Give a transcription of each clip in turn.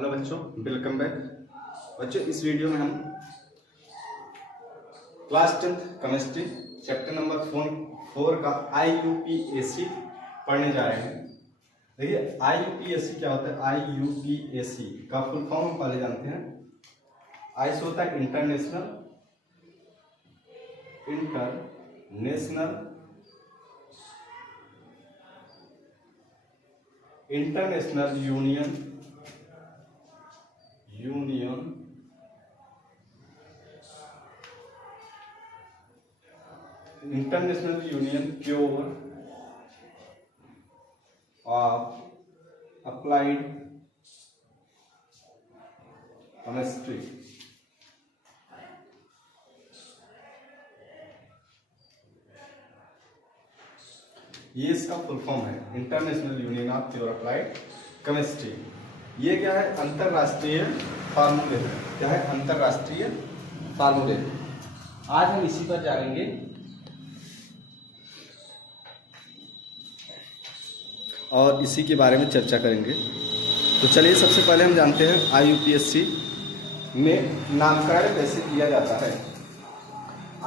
Hello बच्चों, welcome back. बच्चों, इस वीडियो में हम class 10th chemistry chapter number 4 का IUPAC पढ़ने जा रहे हैं। देखिए, IUPAC क्या होता है? IUPAC का फुल फॉर्म हम पहले जानते हैं। आई से होता है international union pure of applied chemistry. ये इसका फुल फॉर्म है, international union of pure applied chemistry. ये क्या है? अंतरराष्ट्रीय फार्मूले है। क्या है? अंतरराष्ट्रीय फार्मूले। आज हम इसी पर जानेंगे और इसी के बारे में चर्चा करेंगे। तो चलिए, सबसे पहले हम जानते हैं IUPAC में नामकरण कैसे किया जाता है।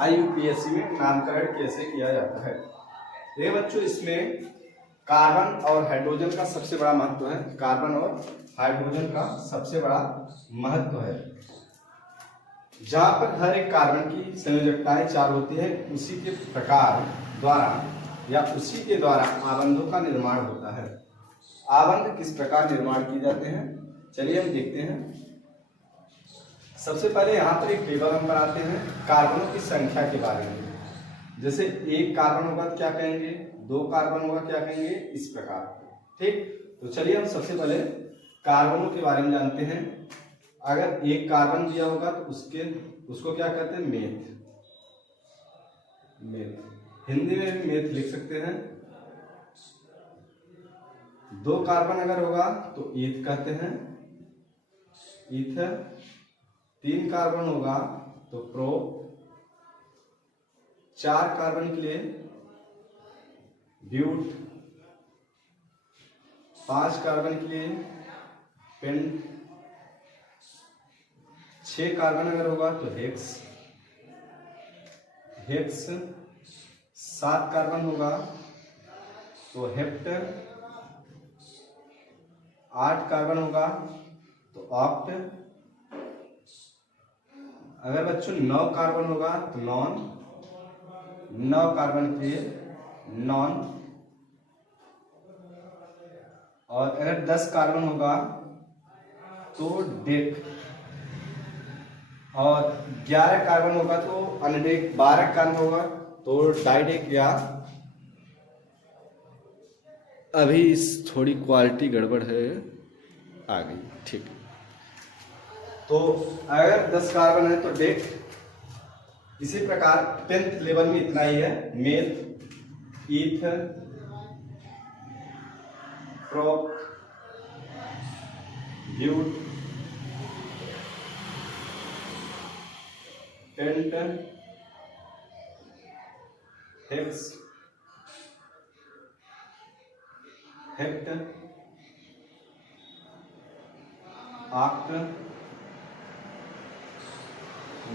IUPAC में नामकरण कैसे किया जाता है? ये बच्चों, इसमें कार्बन और हाइड्रोजन का सबसे बड़ा महत्व है। कार्बन और हाइड्रोजन का सबसे बड़ा महत्व है। जहां पर हर एक कार्बन की संयोजकताएं 4 होती है, उसी के प्रकार द्वारा या उसी के द्वारा आबंधों का निर्माण होता है। आबंध किस प्रकार निर्माण किए जाते हैं, चलिए हम देखते हैं। सबसे पहले यहाँ पर एक टेबल हम बनाते हैं कार्बनों की संख्या के बारे में। जैसे एक कार्बन होगा तो क्या कहेंगे, 2 कार्बन होगा क्या कहेंगे, इस प्रकार। ठीक, तो चलिए हम सबसे पहले कार्बनों के बारे में जानते हैं। अगर एक कार्बन दिया होगा तो उसको क्या कहते हैं? मेथ। हिंदी में भी मेथ लिख सकते हैं। 2 कार्बन अगर होगा तो ईथ कहते हैं, ईथर। 3 कार्बन होगा तो प्रो। 4 कार्बन के लिए ब्यूट। 5 कार्बन के लिए पेंट। 6 कार्बन अगर होगा तो हेक्स। 7 कार्बन होगा तो हेप्टर। 8 कार्बन होगा तो ऑक्ट। अगर बच्चों 9 कार्बन होगा तो नॉन। 9 कार्बन के लिए नॉन। और अगर 10 कार्बन होगा तो डेक। और 11 कार्बन होगा तो अनडेक। 12 कार्बन होगा तो डाइडेक। या अभी इस थोड़ी क्वालिटी गड़बड़ है, आ गई। ठीक, तो अगर 10 कार्बन है तो डेक। इसी प्रकार 10th लेवल में इतना ही है। Meth, eth, prop, but, pent, hex, hept, oct,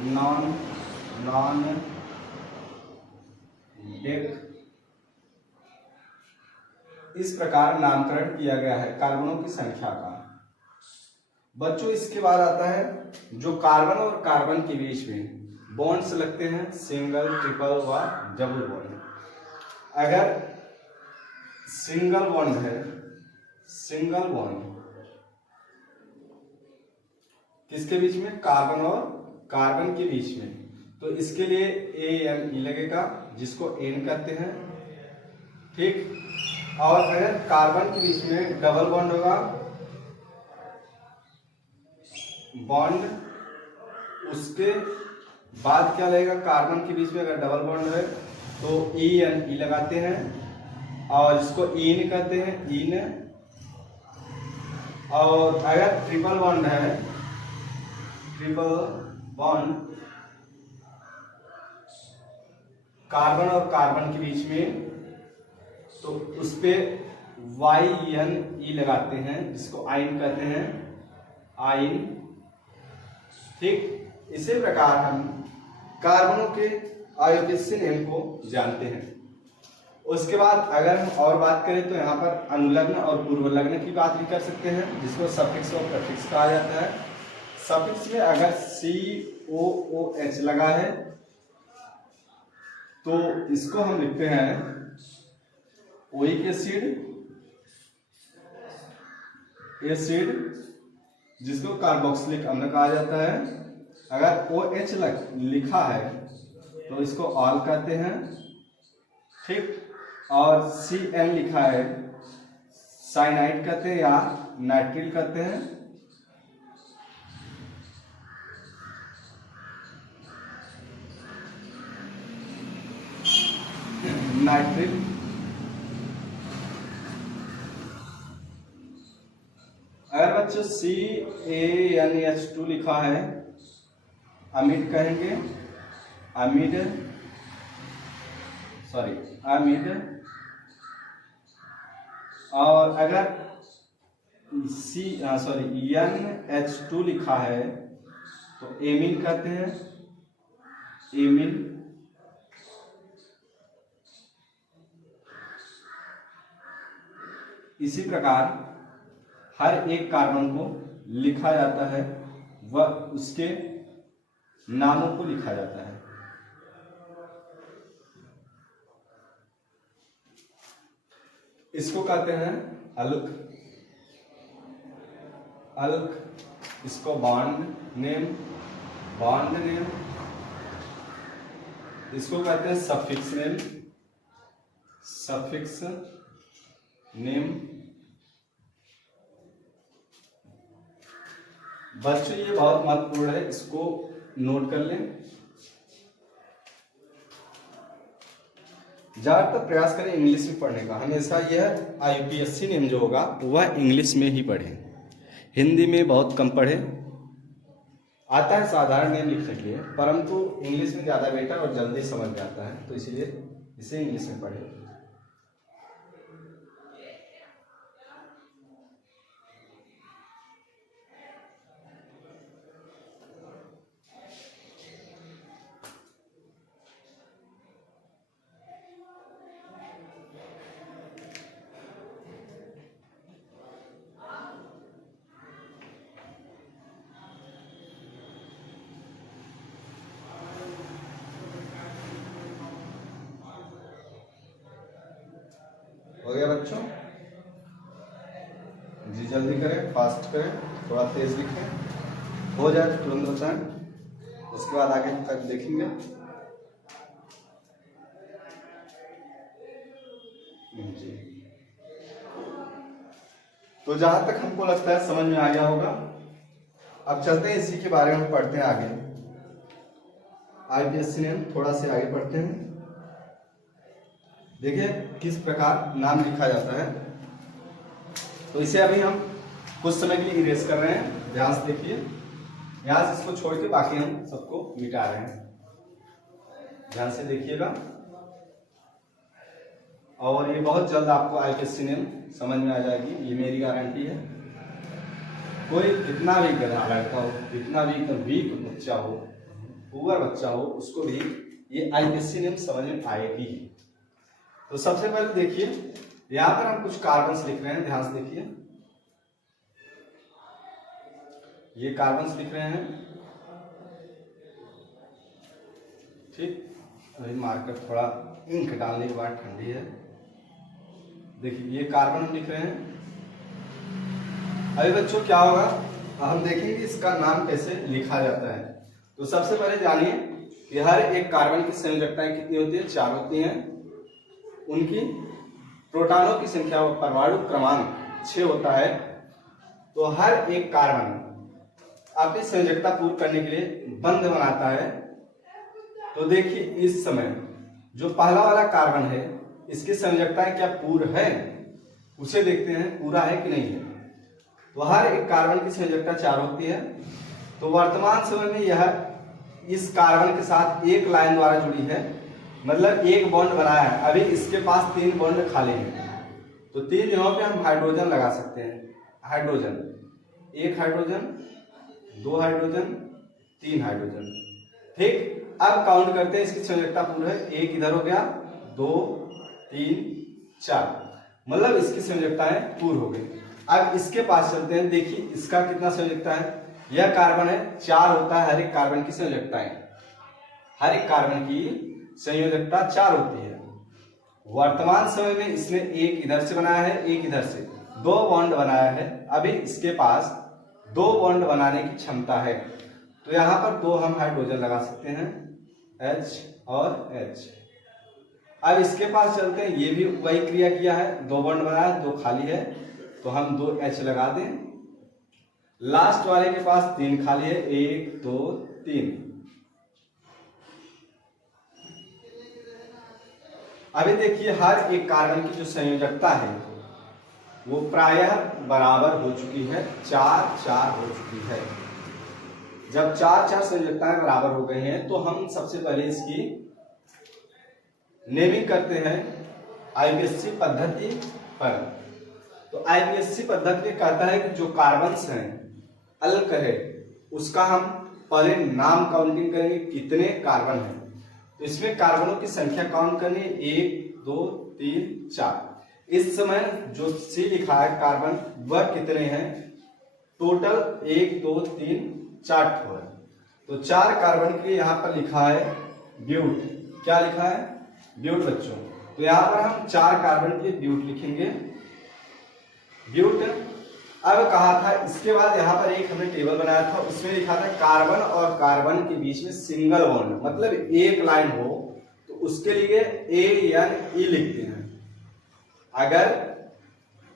non, dec. इस प्रकार नामकरण किया गया है कार्बनों की संख्या का। बच्चों, इसके बाद आता है जो कार्बन और कार्बन के बीच में बॉन्ड्स लगते हैं, सिंगल, ट्रिपल व डबल बॉन्ड। अगर सिंगल बॉन्ड है, सिंगल बॉन्ड किसके बीच में? कार्बन और कार्बन के बीच में। तो इसके लिए ANE लगेगा, जिसको एन कहते हैं। ठीक, और अगर कार्बन के बीच में डबल बॉन्ड होगा, बॉन्ड, उसके बाद क्या लगेगा? कार्बन के बीच में अगर डबल बॉन्ड है तो ENE लगाते हैं, और इसको इन कहते हैं, इन। और अगर ट्रिपल बॉन्ड है, ट्रिपल बॉन्ड कार्बन और कार्बन के बीच में, तो उस पे YNE लगाते हैं, जिसको आइन कहते हैं। आइन। ठीक, इसी प्रकार हम कार्बनों के आईयूपीएसी नेम को जानते हैं। उसके बाद अगर हम और बात करें तो यहाँ पर अनुलग्न और पूर्वलग्न की बात भी कर सकते हैं, जिसको सफिक्स और प्रीफिक्स कहा जाता है। सफिक्स में अगर COOH लगा है तो इसको हम लिखते हैं ओइक एसिड, जिसको कार्बोक्सिलिक अम्ल कहा जाता है। अगर OH लिखा है तो इसको ऑल कहते हैं। ठीक, और CN लिखा है साइनाइड कहते हैं या नाइट्रिल कहते हैं। नाइट्रिल। अगर बच्चों CaNH2 लिखा है अमीड कहेंगे, अमीड। और अगर NH2 लिखा है तो एमिन कहते हैं, एमिन। इसी प्रकार हर एक कार्बन को लिखा जाता है व उसके नामों को लिखा जाता है। इसको कहते हैं अल्क, इसको बॉन्ड नेम, इसको कहते हैं सफिक्स नेम। बच्चों ये बहुत महत्वपूर्ण है, इसको नोट कर लें। ज्यादातर प्रयास करें इंग्लिश में पढ़ने का। हमेशा यह आईयूपीएसी नेम जो होगा वह इंग्लिश में ही पढ़ें, हिंदी में बहुत कम पढ़ें। आता है साधारण नेम लिखने के लिए, परंतु इंग्लिश में ज़्यादा बेटर और जल्दी समझ में आता है, तो इसीलिए इसे इंग्लिश में पढ़ें। हो गया बच्चों? जी जल्दी करें, फास्ट करें, थोड़ा तेज लिखें, हो जाए तो तुरंत बताएं, उसके बाद आगे तक देखेंगे। जी, तो जहां तक हमको लगता है समझ में आ गया होगा। अब चलते हैं इसी के बारे में पढ़ते हैं आगे। आईयूपीएसी नेम थोड़ा से आगे पढ़ते हैं। देखिए किस प्रकार नाम लिखा जाता है। तो इसे अभी हम कुछ समय के लिए इरेज कर रहे हैं, ध्यान से देखिए। यहाँ से इसको छोड़ के बाकी हम सबको मिटा रहे हैं, ध्यान से देखिएगा। और ये बहुत जल्द आपको आईयूपीएसी नेम समझ में आ जाएगी, ये मेरी गारंटी है। कोई कितना भी गधा लड़का हो, कितना भी वीक बच्चा हो, पुअर बच्चा हो, उसको भी ये आईयूपीएसी नेम समझ में आएगी। तो सबसे पहले देखिए, यहां पर हम कुछ कार्बन्स लिख रहे हैं, ध्यान से देखिए। ये कार्बन्स लिख रहे हैं, ठीक। अभी मार्कर थोड़ा इंक डालने के बाद ठंडी है। देखिए ये कार्बन हम लिख रहे हैं। अभी बच्चों क्या होगा, हम देखेंगे इसका नाम कैसे लिखा जाता है। तो सबसे पहले जानिए कि हर एक कार्बन की संयोजकताएं कितनी होती है, 4 होती हैं। उनकी प्रोटॉनों की संख्या व परमाणु क्रमांक 6 होता है। तो हर एक कार्बन अपनी संयोजकता पूर्ण करने के लिए बंध बनाता है। तो देखिए इस समय जो पहला वाला कार्बन है, इसकी संयोजकताएं क्या पूर्ण है, उसे देखते हैं पूरा है कि नहीं है। तो हर एक कार्बन की संयोजकता 4 होती है। तो वर्तमान समय में यह इस कार्बन के साथ एक लाइन द्वारा जुड़ी है, मतलब एक बॉन्ड बनाया है। अभी इसके पास 3 बॉन्ड खाली हैं, तो 3 जगहों पे हम हाइड्रोजन लगा सकते हैं, हाइड्रोजन। 1 hydrogen, 2 hydrogen, 3 hydrogen. ठीक, अब काउंट करते हैं इसकी संयोजकता पूर्ण है। 1 इधर हो गया, 2 3 4, मतलब इसकी संयोजकताएं पूर्ण हो गई। अब इसके पास चलते हैं, देखिए इसका कितना संयोजकता है। यह कार्बन है, 4 होता है हर एक कार्बन की संयोजकताएं, हर एक कार्बन की संयोजकता 4 होती है। वर्तमान समय में इसने एक इधर से बनाया है, एक इधर से, 2 बॉन्ड बनाया है। अभी इसके पास 2 बॉन्ड बनाने की क्षमता है, तो यहाँ पर 2 हम हाइड्रोजन लगा सकते हैं, H और H। अब इसके पास चलते हैं, ये भी वही क्रिया किया है, 2 बॉन्ड बनाया, 2 खाली है, तो हम 2 H लगा दें। लास्ट वाले के पास 3 खाली है, 1 2 3। अभी देखिए हर एक कार्बन की जो संयोजकता है वो प्रायः बराबर हो चुकी है, 4-4 हो चुकी है। जब 4-4 संयोजकताएं बराबर हो गई हैं तो हम सबसे पहले इसकी नेमिंग करते हैं आईपीएससी पद्धति पर। तो आईपीएससी पद्धति में कहता है कि जो कार्बन्स हैं अल्कहै, उसका हम पहले नाम काउंटिंग करेंगे, कितने कार्बन हैं। तो इसमें कार्बनों की संख्या काउंट करनी है, 1 2 3 4। इस समय जो सी लिखा है कार्बन वह कितने हैं, टोटल 1 2 3 4 ठो है। तो 4 कार्बन के लिए यहाँ पर लिखा है ब्यूट। क्या लिखा है, ब्यूट बच्चों। तो यहाँ पर हम 4 कार्बन के ब्यूट लिखेंगे, ब्यूट। अब कहा था इसके बाद यहाँ पर एक हमने टेबल बनाया था, उसमें लिखा था कार्बन और कार्बन के बीच में सिंगल बॉन्ड, मतलब एक लाइन हो तो उसके लिए ANE लिखते हैं। अगर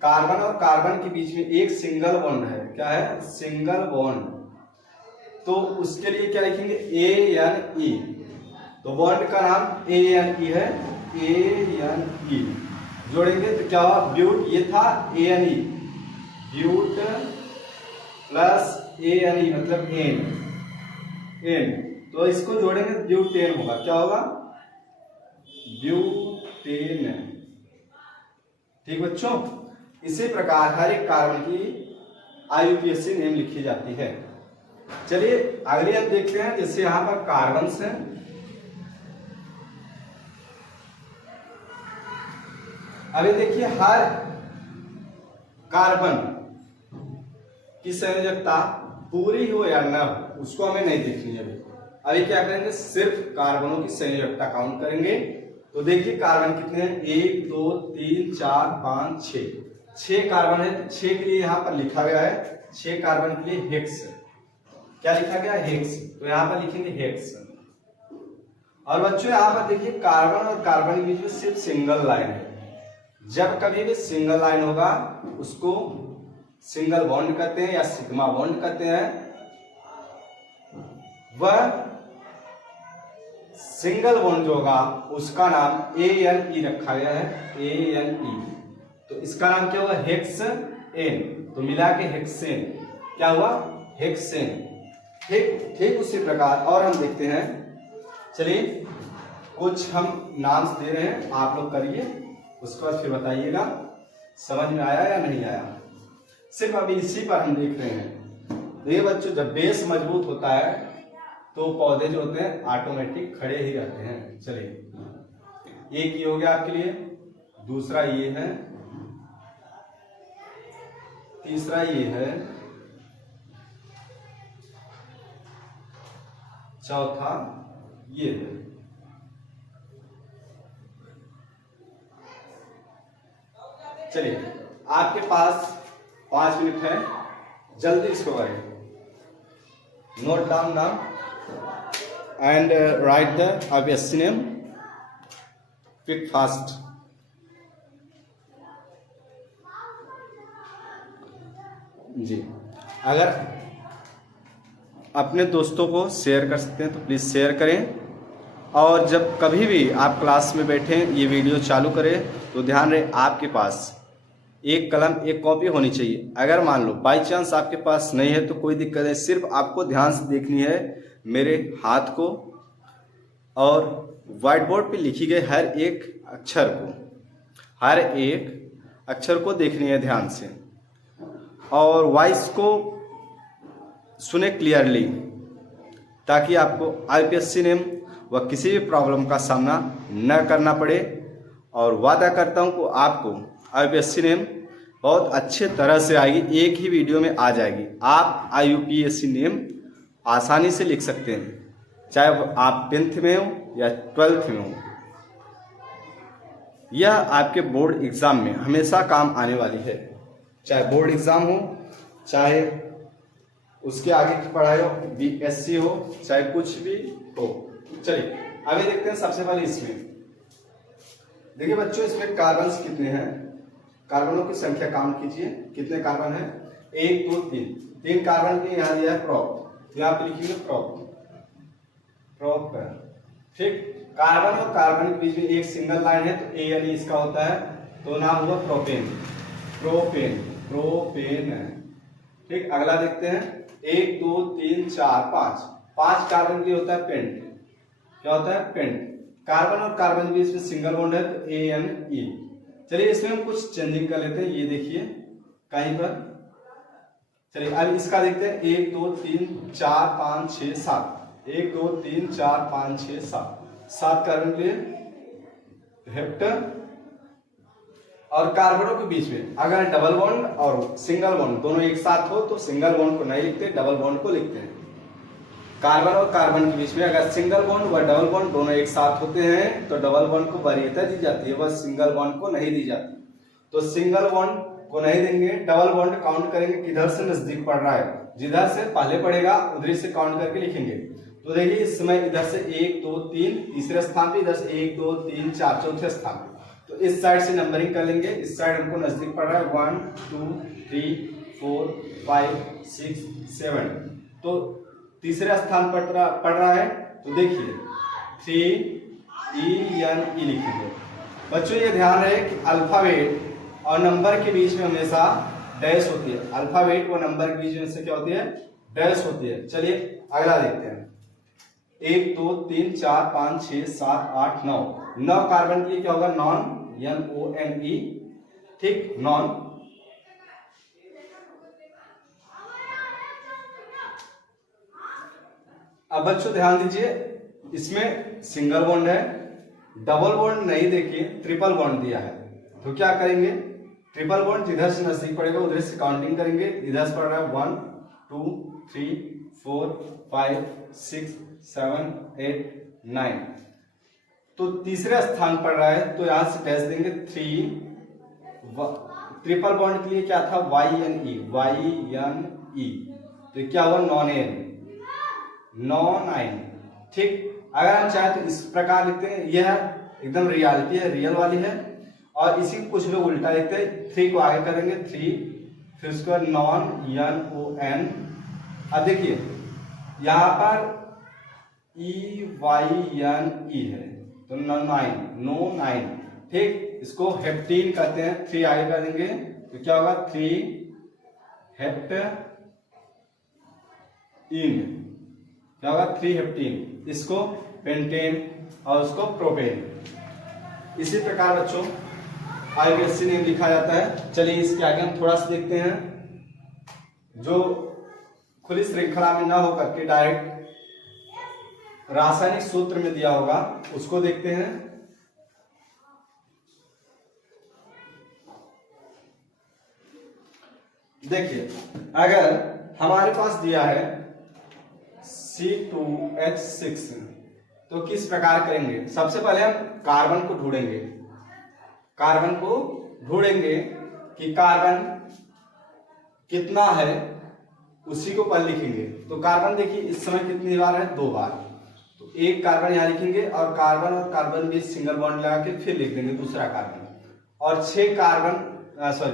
कार्बन और कार्बन के बीच में एक सिंगल बॉन्ड है, क्या है, सिंगल बॉन्ड, तो उसके लिए क्या लिखेंगे, ANE। तो बॉन्ड का नाम ANE है, ANE जोड़ेंगे तो क्या हुआ, ब्यूट। ये था ANE, ब्यूट प्लस ANE मतलब एन, तो इसको जोड़ेंगे ब्यूटेन होगा। क्या होगा, ब्यूटेन। ठीक बच्चों, इसी प्रकार हर एक कार्बन की आईयूपीएसी नेम लिखी जाती है। चलिए अगले हम देखते हैं, जैसे यहां पर कार्बन्स हैं, अभी देखिए हर कार्बन की संयोजकता पूरी हो या न हो उसको हमें नहीं देखनी है। अभी क्या करेंगे, सिर्फ कार्बनों की संयोजकता काउंट करेंगे। तो देखिए कार्बन कितने हैं, 1 2 3 4 5 6, 6 कार्बन है। तो 6 के लिए यहाँ पर लिखा गया है, 6 कार्बन के लिए हेक्स। क्या लिखा गया, हेक्स। तो यहाँ पर लिखेंगे हेक्स। और बच्चों यहाँ पर देखिए कार्बन और कार्बन के बीच में सिर्फ सिंगल लाइन है। जब कभी भी सिंगल लाइन होगा उसको सिंगल बॉन्ड कहते हैं या सिग्मा बॉन्ड कहते हैं। वह सिंगल बॉन्ड जो होगा उसका नाम ANE रखा गया है, ANE। तो इसका नाम क्या होगा, हेक्सेन। तो मिला के हेक्सेन, क्या हुआ, हेक्सेन। ठीक उसी प्रकार और हम देखते हैं। चलिए कुछ हम नाम दे रहे हैं, आप लोग करिए, उसके बाद फिर बताइएगा समझ में आया या नहीं आया। सिर्फ अभी इसी पर हम देख रहे हैं। देखिए बच्चों, जब बेस मजबूत होता है तो पौधे जो होते हैं ऑटोमेटिक खड़े ही रहते हैं। चलिए एक ये हो गया आपके लिए, दूसरा ये है, तीसरा ये है, चौथा ये है। चलिए आपके पास 5 मिनट है, जल्दी इसको करें। नोट डाउन नाम and write the IPSC name quick fast. जी, अगर अपने दोस्तों को शेयर कर सकते हैं तो प्लीज़ शेयर करें। और जब कभी भी आप क्लास में बैठें, ये वीडियो चालू करें तो ध्यान रहे आपके पास एक कलम एक कॉपी होनी चाहिए। अगर मान लो बाई चांस आपके पास नहीं है तो कोई दिक्कत है, सिर्फ आपको ध्यान से देखनी है मेरे हाथ को और व्हाइट बोर्ड पे लिखी गई हर एक अक्षर को देखनी है ध्यान से। और वॉइस को सुने क्लियरली, ताकि आपको IUPAC नेम व किसी भी प्रॉब्लम का सामना न करना पड़े। और वादा करता हूं कि आपको IUPAC नेम बहुत अच्छे तरह से आएगी, एक ही वीडियो में आ जाएगी। आप IUPAC नेम आसानी से लिख सकते हैं, चाहे आप 10th में हो या 12th में हो। यह आपके बोर्ड एग्ज़ाम में हमेशा काम आने वाली है, चाहे बोर्ड एग्ज़ाम हो, चाहे उसके आगे की पढ़ाई हो, BSc हो, चाहे कुछ भी हो। चलिए अभी देखते हैं। सबसे पहले इसमें देखिए बच्चों, इसमें कार्बन्स कितने हैं, कार्बनों की संख्या काउंट कीजिए। कितने कार्बन है? 1 2 3। 3 कार्बन के यहाँ दिया है प्रॉप, यहाँ पे लिखिए प्रॉप पर। ठीक, कार्बन और कार्बन के बीच में एक सिंगल लाइन है, तो A इसका होता है, तो नाम हुआ प्रोपेन। प्रोपेन है। ठीक, अगला देखते हैं। 1 2 3 4 5। 5 कार्बन के लिए होता है पेंट। क्या होता है? पेंट। कार्बन और कार्बन के बीच में सिंगल बॉन्ड है, तो ANE। चलिए इसमें हम कुछ चेंजिंग कर लेते हैं। ये देखिए कहीं पर, चलिए अब इसका देखते हैं। 1 2 3 4 5 6 7। 1 2 3 4 5 6 7। 7 कार्बन के लिए हेप्टन। और कार्बनों के बीच में अगर डबल बॉन्ड और सिंगल बॉन्ड दोनों एक साथ हो तो सिंगल बॉन्ड को नहीं लिखते, डबल बॉन्ड को लिखते हैं। कार्बन और कार्बन के बीच में अगर सिंगल बॉन्ड व डबल बॉन्ड दोनों एक साथ होते हैं तो डबल बॉन्ड को वरीयता दी जाती है, वह सिंगल बॉन्ड को नहीं दी जाती। तो सिंगल बॉन्ड को नहीं देंगे, डबल बॉन्ड काउंट करेंगे किधर से नजदीक पड़ रहा है, जिधर से पहले पड़ेगा उधर से काउंट करके लिखेंगे। तो देखिए इस समय इधर से 1 2 3 तीसरे स्थान पे, इधर से 1 2 3 4 चौथे स्थान पे। तो इस साइड से नंबरिंग कर लेंगे। इस साइड हमको नजदीक पड़ रहा है 1 2 3 4 5 6 7। तो तीसरे स्थान पर पड़ रहा है, तो देखिए 3ENE लिखेंगे। बच्चों ये ध्यान रहे कि अल्फाबेट और नंबर के बीच में हमेशा डैश होती है। अल्फाबेट और नंबर के बीच में से क्या होती है? डैश होती है। चलिए अगला देखते हैं। 1 2 3 4 5 6 7 8 9। 9 कार्बन के लिए क्या होगा? Non, NONE। ठीक, नॉन। अब बच्चों ध्यान दीजिए, इसमें सिंगल बॉन्ड है, डबल बॉन्ड नहीं, देखिए ट्रिपल बॉन्ड दिया है। तो क्या करेंगे? ट्रिपल बॉन्ड जिधर से नजदीक पड़ेगा उधर से काउंटिंग करेंगे। इधर से पड़ रहा है 1 2 3 4 5 6 7 8 9। तो तीसरे स्थान पड़ रहा है, तो यहां से डैश देंगे 3। ट्रिपल बॉन्ड के लिए क्या था? YNE। तो क्या हुआ? नॉन। ठीक, अगर हम चाहे तो इस प्रकार लिखते हैं। यह एकदम रियलिटी है, रियल वाली है। और इसी को कुछ लोग उल्टा लिखते हैं। 3 को आगे करेंगे 3, फिर उसके बाद NON। अब देखिए यहां पर EYNE है, तो नो9। ठीक, इसको हेप्टीन कहते हैं। 3 आगे करेंगे तो क्या होगा? 3 हेप्टीन। क्या होगा? 3 हेप्टीन। इसको पेंटेन और उसको प्रोपेन। इसी प्रकार बच्चों IUPAC नेम लिखा जाता है। चलिए इसके आगे हम थोड़ा सा देखते हैं, जो खुली श्रृंखला में ना होकर के डायरेक्ट रासायनिक सूत्र में दिया होगा, उसको देखते हैं। देखिए अगर हमारे पास दिया है C2H6, तो किस प्रकार करेंगे? सबसे पहले हम कार्बन को ढूंढेंगे। कार्बन को ढूंढेंगे कि कार्बन कितना है, उसी को पहले लिखेंगे। तो कार्बन देखिए इस समय कितनी बार है? 2 बार। तो एक कार्बन यहाँ लिखेंगे और कार्बन बीच सिंगल बॉन्ड लगा के फिर लिख देंगे दूसरा कार्बन। और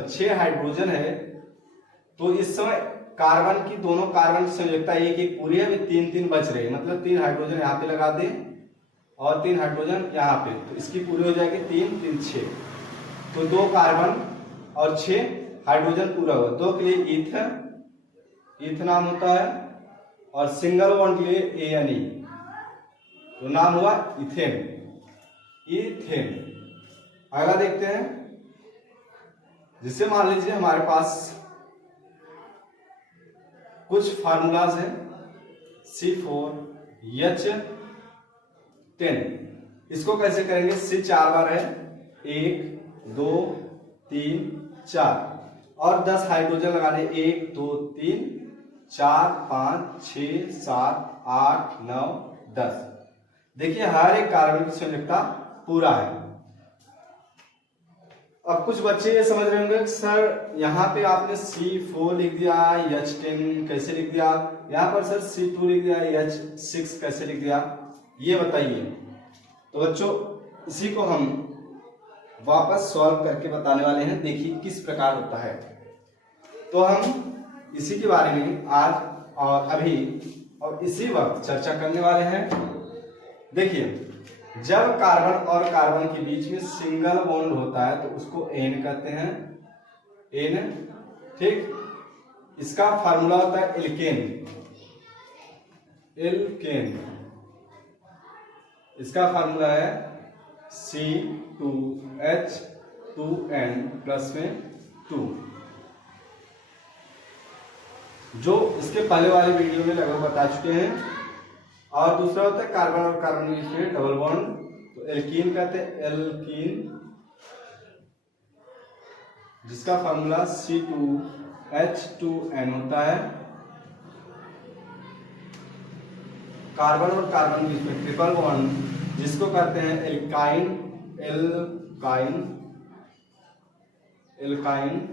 6 हाइड्रोजन है, तो इस समय कार्बन की, दोनों कार्बन की संयोजकता एक पूरी है, 3 बच रहे, मतलब 3 हाइड्रोजन यहाँ पे लगा दें और 3 हाइड्रोजन यहाँ पे, तो इसकी पूरी हो जाएगी 3 3 6। तो 2 कार्बन और 6 हाइड्रोजन पूरा हुआ। 2 के लिए ईथ नाम होता है, और सिंगल बॉन्ड के लिए ANE, तो नाम हुआ इथेन। अगला देखते हैं, जिससे मान लीजिए हमारे पास कुछ फार्मूलाज हैं C4H10। इसको कैसे करेंगे? C 4 बार है, 1 2 3 4 और 10 हाइड्रोजन लगाने, 1 2 3 4 5 6 7 8 9 10। देखिए हर एक कार्बन की संयोजकता पूरा है। अब कुछ बच्चे ये समझ रहे होंगे सर यहाँ पे आपने C4 लिख दिया, H10 कैसे लिख दिया, यहाँ पर सर C2 लिख दिया, H6 कैसे लिख दिया, ये बताइए। तो बच्चों इसी को हम वापस सॉल्व करके बताने वाले हैं, देखिए किस प्रकार होता है। तो हम इसी के बारे में आज और अभी और इसी वक्त चर्चा करने वाले हैं। देखिए जब कार्बन और कार्बन के बीच में सिंगल बॉन्ड होता है तो उसको एन कहते हैं, एन, ठीक। इसका फार्मूला होता है एल्केन, एल्केन। इसका फार्मूला है C2H2N प्लस में 2, जो इसके पहले वाले वीडियो में लगभग बता चुके हैं। और दूसरा होता है कार्बन और कार्बन के बीच में डबल बॉन्ड, तो एल्कीन कहते हैं, एल्कीन, जिसका फार्मूला C2H2N होता है। कार्बन और कार्बन के बीच में ट्रिपल बॉन्ड, जिसको कहते हैं एल्काइन, एल्काइन, एल्काइन,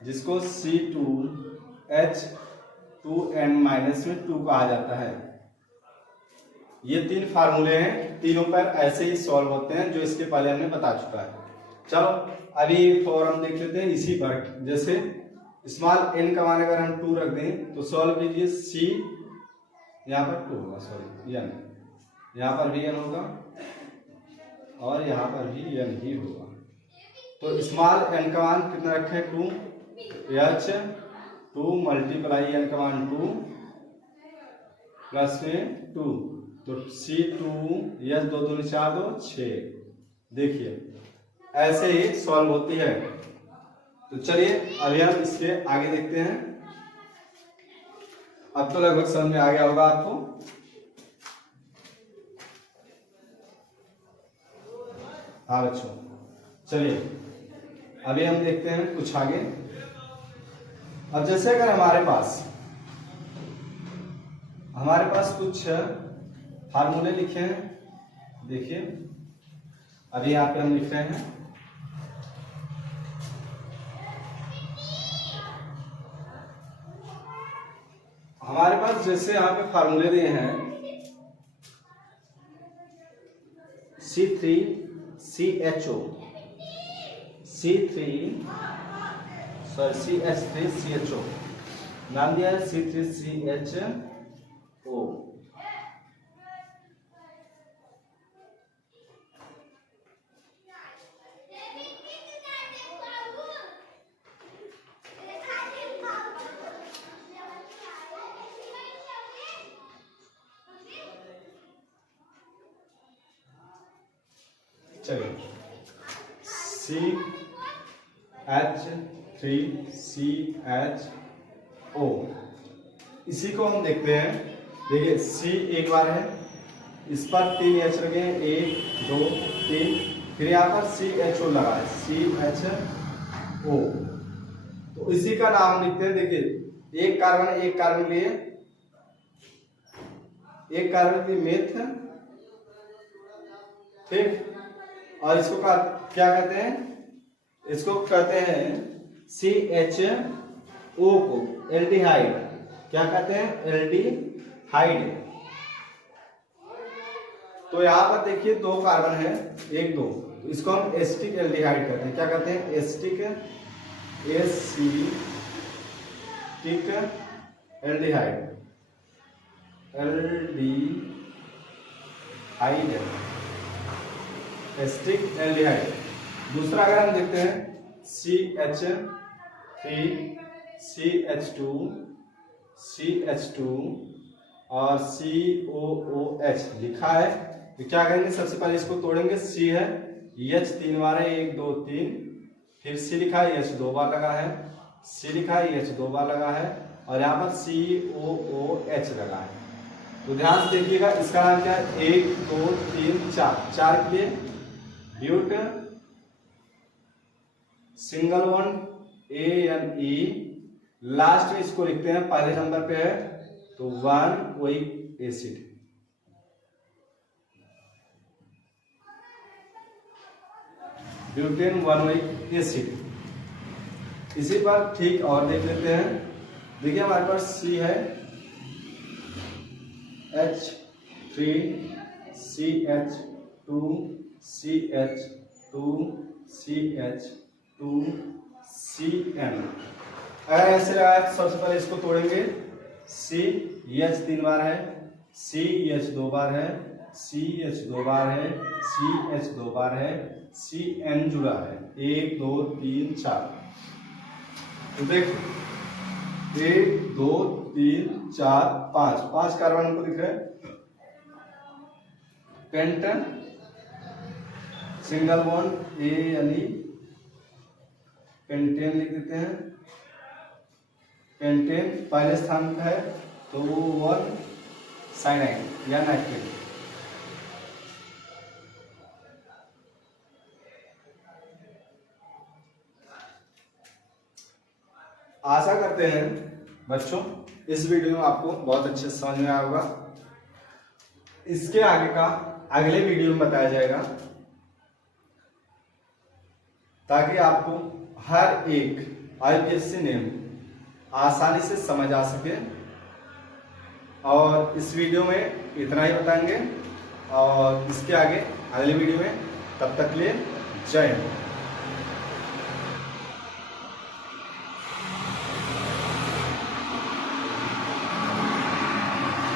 जिसको C2H2N माइनस में 2 कहा जाता है। ये 3 फार्मूले हैं, तीनों पर ऐसे ही सॉल्व होते हैं, जो इसके पहले हमने बता चुका है। चलो अभी फॉर्म देख लेते हैं इसी पर। जैसे स्मॉल n का मान अगर हम 2 रख दें तो सॉल्व कीजिए। C यहाँ पर 2 होगा, सॉरी n, यहाँ पर भी n होगा और यहाँ पर भी n ही होगा। तो स्मॉल n का मान कितना रखें? 2, H2 मल्टीप्लाई n का मान 2 प्लस में 2, तो C2 H 2 2 4 2 6। देखिए ऐसे ही सॉल्व होती है। तो चलिए अभी हम इसके आगे देखते हैं। अब तो लगभग समझ में आ गया होगा आपको। हाँ बच्चों, चलिए अभी हम देखते हैं कुछ आगे। अब जैसे अगर हमारे पास कुछ फार्मूले लिखे हैं, देखिए अभी यहाँ पे हम लिख रहे हैं। हमारे पास जैसे यहाँ पे फार्मूले दिए हैं C3CHO, CH3CHO नाम दिया है C3CHO। चलिए CH3CHO, इसी को हम देखते हैं। देखिए C एक बार है, इस पर 3 H लगे हैं, 1 2 3, फिर यहाँ पर CHO लगा है, CHO। तो इसी का नाम लिखते हैं। देखिए एक कार्बन लिए, एक कार्बन लिए मेथ, ठीक। और इसको क्या कहते हैं? इसको कहते हैं CHO को एल्डिहाइड। क्या कहते हैं? एल्डिहाइड। तो यहाँ पर देखिए 2 कार्बन है, 1 2, तो इसको हम एसिटिक एल्डिहाइड कहते हैं। क्या कहते हैं? Acetic aldehyde, acetic aldehyde. दूसरा अगर हम देखते हैं CH3CH2 और COOH लिखा है। तो क्या करेंगे? सबसे पहले इसको तोड़ेंगे। C है, H 3 बार है, 1 2 3, फिर C लिखा है, H 2 बार लगा है, C लिखा है, H 2 बार लगा है, और यहाँ पर COOH लगा है। तो ध्यान से देखिएगा, इसका नाम क्या है, 1 2 3 4, 4 के लिए but single bond ANE, last में इसको लिखते हैं, पहले नंबर पे है तो 1 oic acid, butane 1 oic acid. इसी पर ठीक और देख लेते हैं। देखिए हमारे पास C है H3 CH2 CH2 CH2 CN। अगर ऐसे लगाया तो सबसे पहले इसको तोड़ेंगे, CH 3 बार है, CH 2 बार है, CH 2 बार है, CH 2 बार है, CN जुड़ा है, 1 2 3 4। तो देखो 1 2 3 4 5, 5 कार्बन को दिख रहा है। पेंटन सिंगल बॉन्ड ANE, पेंटेन लिख देते हैं। पेंटेन पहले स्थान पर है तो वो 1 साइनाइड या नाइट्रेट। आशा करते हैं बच्चों इस वीडियो में आपको बहुत अच्छे से समझ में आया होगा। इसके आगे का अगले वीडियो में बताया जाएगा, ताकि आपको हर एक IUPAC नेम आसानी से समझ आ सके। और इस वीडियो में इतना ही बताएंगे, और इसके आगे अगले वीडियो में, तब तक के लिए जय हिंद।